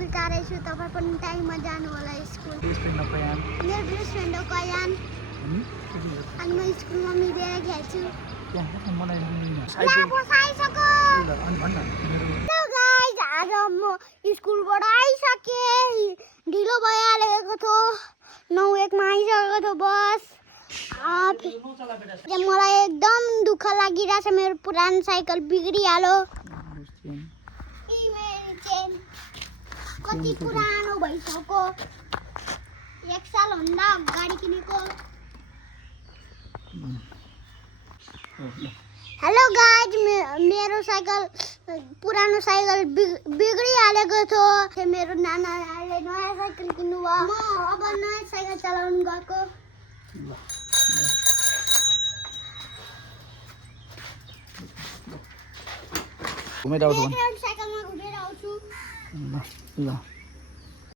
school टाढै छु तपाईँ पनि टाइममा जानु होला स्कुल बेस्ट फ्रेन्ड अफ कयान मेरो बेस्ट फ्रेन्ड हो कयान अनि म स्कुलमा मिलेर खेल्छु त्यहाँ मलाई ला बसाइसक्यो अनि भन्न हेलो गाइस आज म स्कुलबाट आइसकेँ ढिलो भइहालेको थियो 9:01 मा आइसकेको थियो बस मलाई एकदम दुःख लागिरहेछ मेरो पुरानो साइकल बिग्रिहाल्यो कति पुरानो भइसक्यो 1 साल भन्दा गाडी किनेको हेलो गाइज मेरो साइकल पुरानो साइकल बिग्रिहालेको थियो मेरो नानाले नयाँ साइकल किन्नु भयो म अब नयाँ साइकल चलाउनु गएको घुमेर आउँछु साइकलमा घुमेर आउँछु ल